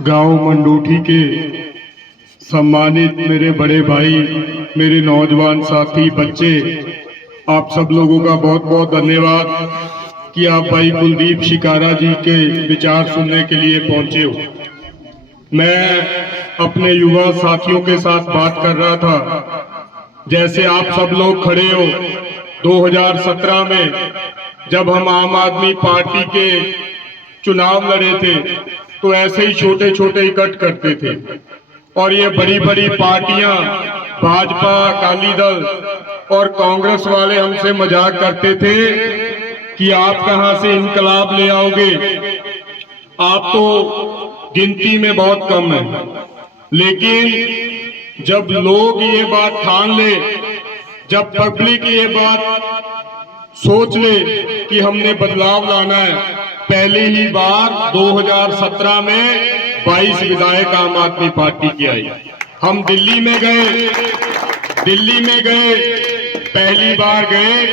गांव मंडोठी के सम्मानित मेरे बड़े भाई, मेरे नौजवान साथी, बच्चे, आप सब लोगों का बहुत बहुत धन्यवाद कि आप भाई कुलदीप शिकारा जी के विचार सुनने के लिए पहुंचे हो। मैं अपने युवा साथियों के साथ बात कर रहा था, जैसे आप सब लोग खड़े हो 2017 में जब हम आम आदमी पार्टी के चुनाव लड़े थे तो ऐसे ही छोटे छोटे इकट्ठ करते थे और ये बड़ी बड़ी पार्टियां भाजपा, अकाली दल और कांग्रेस वाले हमसे मजाक करते थे कि आप कहां से इनकलाब ले आओगे, आप तो गिनती में बहुत कम है। लेकिन जब लोग ये बात ठान ले, जब पब्लिक ये बात सोच ले कि हमने बदलाव लाना है, पहली ही बार 2017 में 22 विधायक आम आदमी पार्टी की आई। हम दिल्ली में गए, पहली बार गए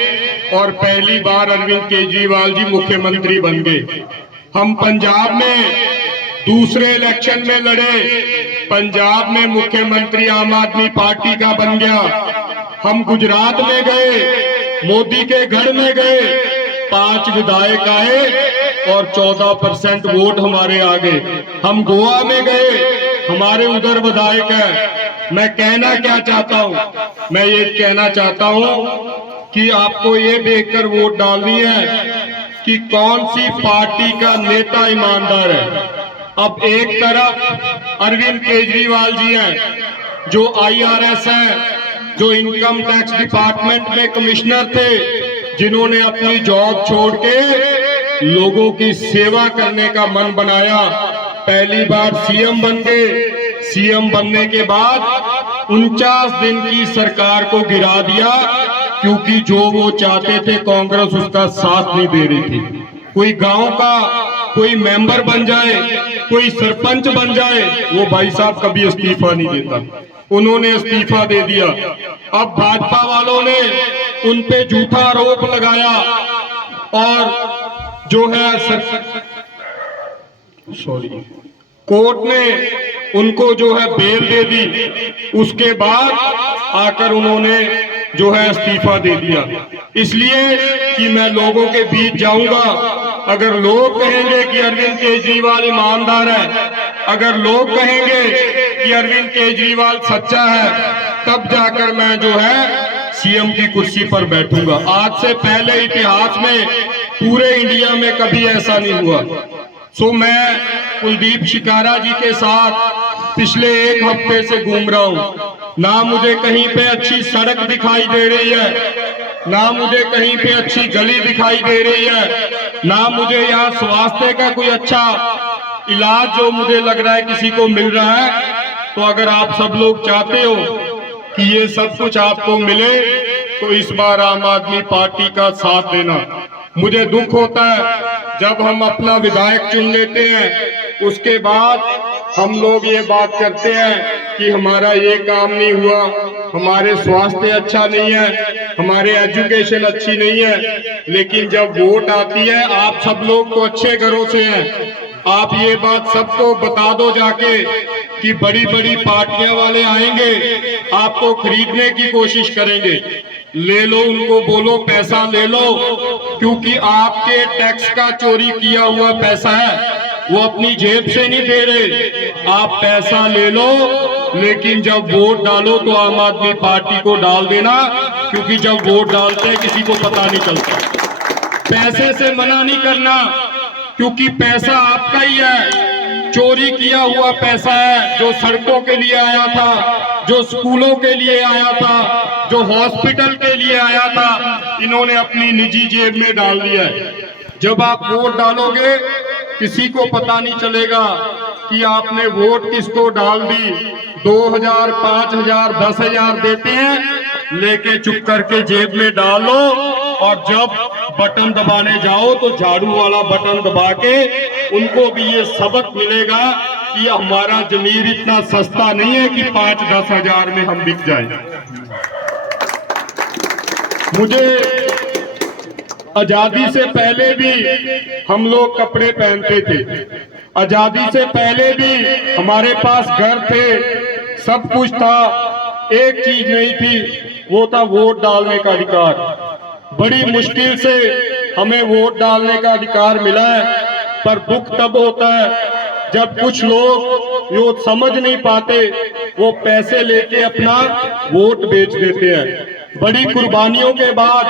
और पहली बार अरविंद केजरीवाल जी मुख्यमंत्री बन गए। हम पंजाब में दूसरे इलेक्शन में लड़े, पंजाब में मुख्यमंत्री आम आदमी पार्टी का बन गया। हम गुजरात में गए, मोदी के गढ़ में गए, 5 विधायक आए और 14% वोट हमारे आ गए। हम गोवा में गए, हमारे उधर विधायक है। मैं कहना क्या चाहता हूं, मैं ये कहना चाहता हूं कि आपको ये देखकर वोट डालनी है कि कौन सी पार्टी का नेता ईमानदार है। अब एक तरफ अरविंद केजरीवाल जी हैं जो IRS हैं, जो इनकम टैक्स डिपार्टमेंट में कमिश्नर थे, जिन्होंने अपनी जॉब छोड़ के लोगों की सेवा करने का मन बनाया, पहली बार सीएम बन गए। सीएम बनने के बाद 49 दिन की सरकार को गिरा दिया, क्योंकि जो वो चाहते थे कांग्रेस उसका साथ नहीं दे रही थी। कोई गांव का कोई मेंबर बन जाए, कोई सरपंच बन जाए, वो भाई साहब कभी इस्तीफा नहीं देता। उन्होंने इस्तीफा दे दिया। अब भाजपा वालों ने उन पे झूठा आरोप लगाया और जो है कोर्ट ने उनको जो है बेल दे दी। उसके बाद आकर उन्होंने जो है इस्तीफा दे दिया, इसलिए कि मैं लोगों के बीच जाऊंगा। अगर लोग कहेंगे कि अरविंद केजरीवाल ईमानदार है, अगर लोग कहेंगे कि अरविंद केजरीवाल सच्चा है, तब जाकर मैं जो है सीएम की कुर्सी पर बैठूंगा। आज से पहले इतिहास में पूरे इंडिया में कभी ऐसा नहीं हुआ। सो मैं कुलदीप शिकारा जी के साथ पिछले 1 हफ्ते से घूम रहा हूं। ना मुझे कहीं पे अच्छी सड़क दिखाई दे रही है, ना मुझे कहीं पे अच्छी गली दिखाई दे रही है, ना मुझे यहाँ स्वास्थ्य का कोई अच्छा इलाज जो मुझे लग रहा है किसी को मिल रहा है। तो अगर आप सब लोग चाहते हो कि ये सब कुछ आपको मिले, तो इस बार आम आदमी पार्टी का साथ देना। मुझे दुख होता है जब हम अपना विधायक चुन लेते हैं, उसके बाद हम लोग ये बात करते हैं कि हमारा ये काम नहीं हुआ, हमारे स्वास्थ्य अच्छा नहीं है, हमारे एजुकेशन अच्छी नहीं है। लेकिन जब वोट आती है, आप सब लोग तो अच्छे घरों से हैं, आप ये बात सबको बता दो जाके कि बड़ी बड़ी पार्टियां वाले आएंगे, आपको खरीदने की कोशिश करेंगे। ले लो, उनको बोलो पैसा ले लो, क्योंकि आपके टैक्स का चोरी किया हुआ पैसा है, वो अपनी जेब से नहीं दे रहे। आप पैसा ले लो, लेकिन जब वोट डालो तो आम आदमी पार्टी को डाल देना, क्योंकि जब वोट डालते हैं किसी को पता नहीं चलता। पैसे से मना नहीं करना, क्योंकि पैसा आपका ही है, चोरी किया हुआ पैसा है, जो सड़कों के लिए आया था, जो स्कूलों के लिए आया था, जो हॉस्पिटल के लिए आया था, इन्होंने अपनी निजी जेब में डाल दिया है। जब आप वोट डालोगे, किसी को पता नहीं चलेगा कि आपने वोट किसको डाल दी। 2000, 5000, 10,000 देते हैं, लेके चुप करके जेब में डालो, और जब बटन दबाने जाओ तो झाड़ू वाला बटन दबा के उनको भी ये सबक मिलेगा कि हमारा जमीर इतना सस्ता नहीं है कि 5-10 हजार में हम बिक जाएं। मुझे आजादी से पहले भी हम लोग कपड़े पहनते थे, आजादी से पहले भी हमारे पास घर थे, सब कुछ था, एक चीज नहीं थी, वो था वोट डालने का अधिकार। बड़ी मुश्किल से हमें वोट डालने का अधिकार मिला है, पर दुख तब होता है जब कुछ लोग जो समझ नहीं पाते वो पैसे लेके अपना वोट बेच देते हैं। बड़ी कुर्बानियों के बाद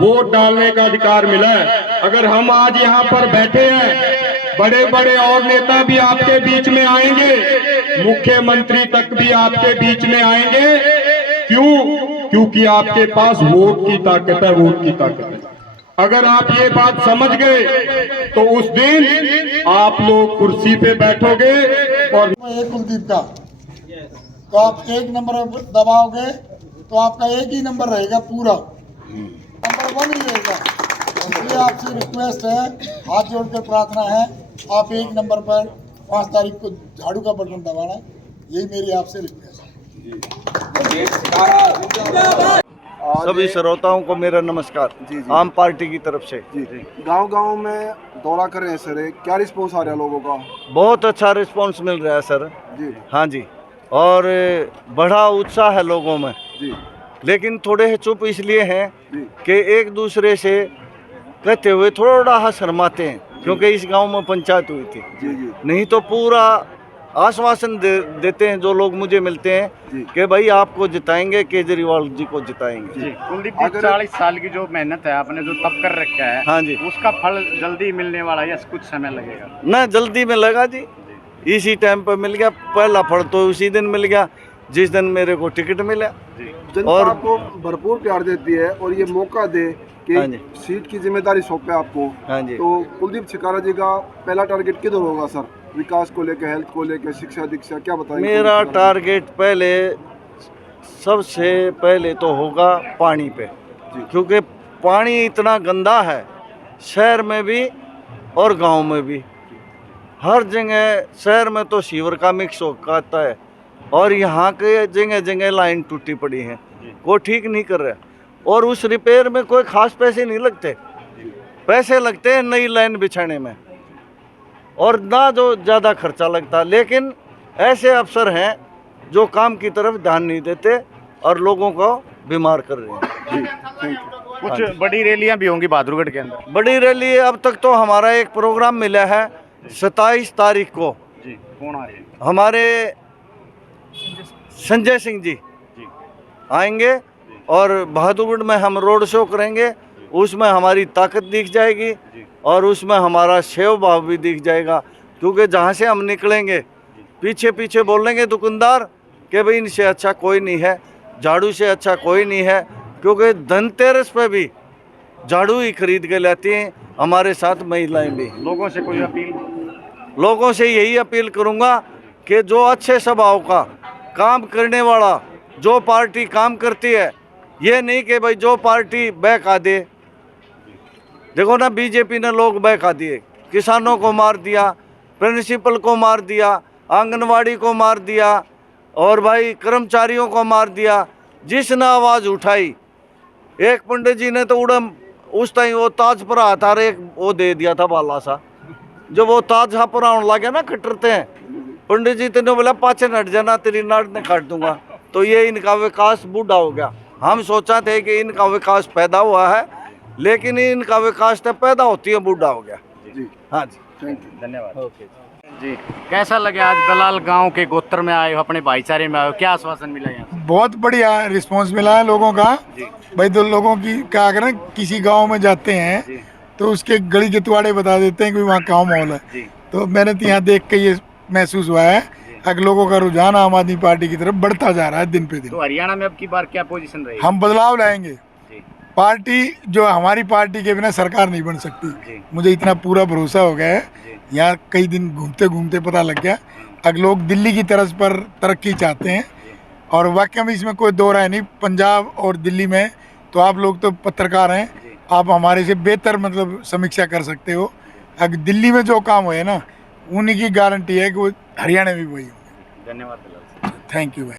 वोट डालने का अधिकार मिला है। अगर हम आज यहाँ पर बैठे हैं, बड़े बड़े और नेता भी आपके बीच में आएंगे, मुख्यमंत्री तक भी आपके बीच में आएंगे। क्यों? क्योंकि आपके पास वोट की ताकत है, वोट की ताकत है। अगर आप ये बात समझ गए तो उस दिन आप लोग कुर्सी पे बैठोगे। और एक कुलदीप का तो आप एक नंबर दबाओगे तो आपका एक ही नंबर रहेगा, पूरा नंबर 1 ही रहेगा। इसलिए आपसे रिक्वेस्ट है, हाथ जोड़कर प्रार्थना है, आप एक नंबर पर 5 तारीख को झाड़ू का बटन दबाना, यही मेरी आपसे रिक्वेस्ट है। सभी श्रोताओं को मेरा नमस्कार। जी। आम पार्टी की तरफ से गांव-गांव में दौरा कर रहे हैं सर, क्या रिस्पॉन्स आ रहा है लोगों का? बहुत अच्छा रिस्पांस मिल रहा है सर जी। हाँ जी, और बड़ा उत्साह है लोगों में जी। लेकिन थोड़े चुप इसलिए हैं कि एक दूसरे से कहते हुए थोड़ा शर्माते हैं, क्योंकि इस गांव में पंचायत हुई थी। जी। नहीं तो पूरा आश्वासन देते हैं जो लोग मुझे मिलते हैं कि भाई आपको जिताएंगे, केजरीवाल जी को जिताएंगे। कुलदीप जी, 40 साल की जो मेहनत है आपने जो तप कर रखा है, हाँ जी, उसका फल जल्दी मिलने वाला है या कुछ समय लगेगा? ना जल्दी मिलेगा जी, इसी टाइम पर मिल गया। पहला फल तो उसी दिन मिल गया जिस दिन मेरे को टिकट मिला। जनता और आपको भरपूर प्यार देती है और ये मौका दे कि हाँ जी, सीट की जिम्मेदारी सौंपे आपको। हाँ जी। तो कुलदीप छिकारा जी का पहला टारगेट किधर होगा सर? विकास को लेकर, हेल्थ को लेकर, शिक्षा दीक्षा, क्या बताएंगे? मेरा टारगेट पहले सबसे पहले तो होगा पानी पे, क्योंकि पानी इतना गंदा है शहर में भी और गांव में भी। हर जगह शहर में तो सीवर का मिक्स होता है और यहाँ के जगह जगह लाइन टूटी पड़ी है, वो ठीक नहीं कर रहा। और उस रिपेयर में कोई खास पैसे नहीं लगते, पैसे लगते हैं नई लाइन बिछाने में और ना जो ज़्यादा खर्चा लगता। लेकिन ऐसे अफसर हैं जो काम की तरफ ध्यान नहीं देते और लोगों को बीमार कर रहे हैं। जी, कुछ बड़ी रैलियां भी होंगी बहादुरगढ़ के अंदर? बड़ी रैली अब तक तो हमारा एक प्रोग्राम मिला है 27 तारीख को। जी, कौन आ रहे हैं? हमारे संजय सिंह जी आएंगे और बहादुरगढ़ में हम रोड शो करेंगे। उसमें हमारी ताकत दिख जाएगी और उसमें हमारा सेव भाव भी दिख जाएगा, क्योंकि जहाँ से हम निकलेंगे पीछे पीछे बोलेंगे दुकानदार कि भाई इनसे अच्छा कोई नहीं है, झाड़ू से अच्छा कोई नहीं है, क्योंकि धनतेरस पे भी झाड़ू ही खरीद के लाती हैं हमारे साथ महिलाएं भी। लोगों से कोई अपील? लोगों से यही अपील करूंगा कि जो अच्छे स्वभाव का काम करने वाला जो पार्टी काम करती है, ये नहीं कि भाई जो पार्टी बहका दे। देखो ना, बीजेपी ने लोग बहका दिए, किसानों को मार दिया, प्रिंसिपल को मार दिया, आंगनवाड़ी को मार दिया और भाई कर्मचारियों को मार दिया। जिसने आवाज़ उठाई, एक पंडित जी ने तो उड़म उस टाइम वो ताज पर आता रहे, एक वो दे दिया था बाला सा, जब वो ताज हाँ पर आने लगे ना कटरते हैं, पंडित जी तेने बोला पाछे नट जाना, तेरी नाट ने काट दूंगा। तो ये इनका विकास बूढ़ा हो गया। हम सोचा थे कि इनका विकास पैदा हुआ है, लेकिन इनका विकास तो पैदा होती है बूढ़ा हो गया। जी। हाँ जी, थैंक यू। धन्यवाद। ओके जी, कैसा लगे आज दलाल गांव के गोत्र में आए हो, अपने भाईचारे में आए हो, क्या आश्वासन मिला यहाँ? बहुत बढ़िया रिस्पांस मिला है लोगों का। भाई दो लोगों की क्या करें, किसी गांव में जाते हैं तो उसके गली के तुआड़े बता देते हैं कि वहाँ क्या माहौल है। तो मैंने तो यहाँ देख के ये महसूस हुआ है कि लोगों का रुझान आम आदमी पार्टी की तरफ बढ़ता जा रहा है दिन पे दिन। तो हरियाणा में अब की बार क्या पोजीशन रहेगी? हम बदलाव लाएंगे। पार्टी जो हमारी पार्टी के बिना सरकार नहीं बन सकती, मुझे इतना पूरा भरोसा हो गया है। यहाँ कई दिन घूमते घूमते पता लग गया अब लोग दिल्ली की तरफ पर तरक्की चाहते हैं और वाकई में इसमें कोई दो राय नहीं। पंजाब और दिल्ली में तो आप लोग तो पत्रकार हैं, आप हमारे से बेहतर मतलब समीक्षा कर सकते हो। अगर दिल्ली में जो काम हुए ना, उन्हीं की गारंटी है कि वो हरियाणा में भी वही होंगे। धन्यवाद। थैंक यू भाई।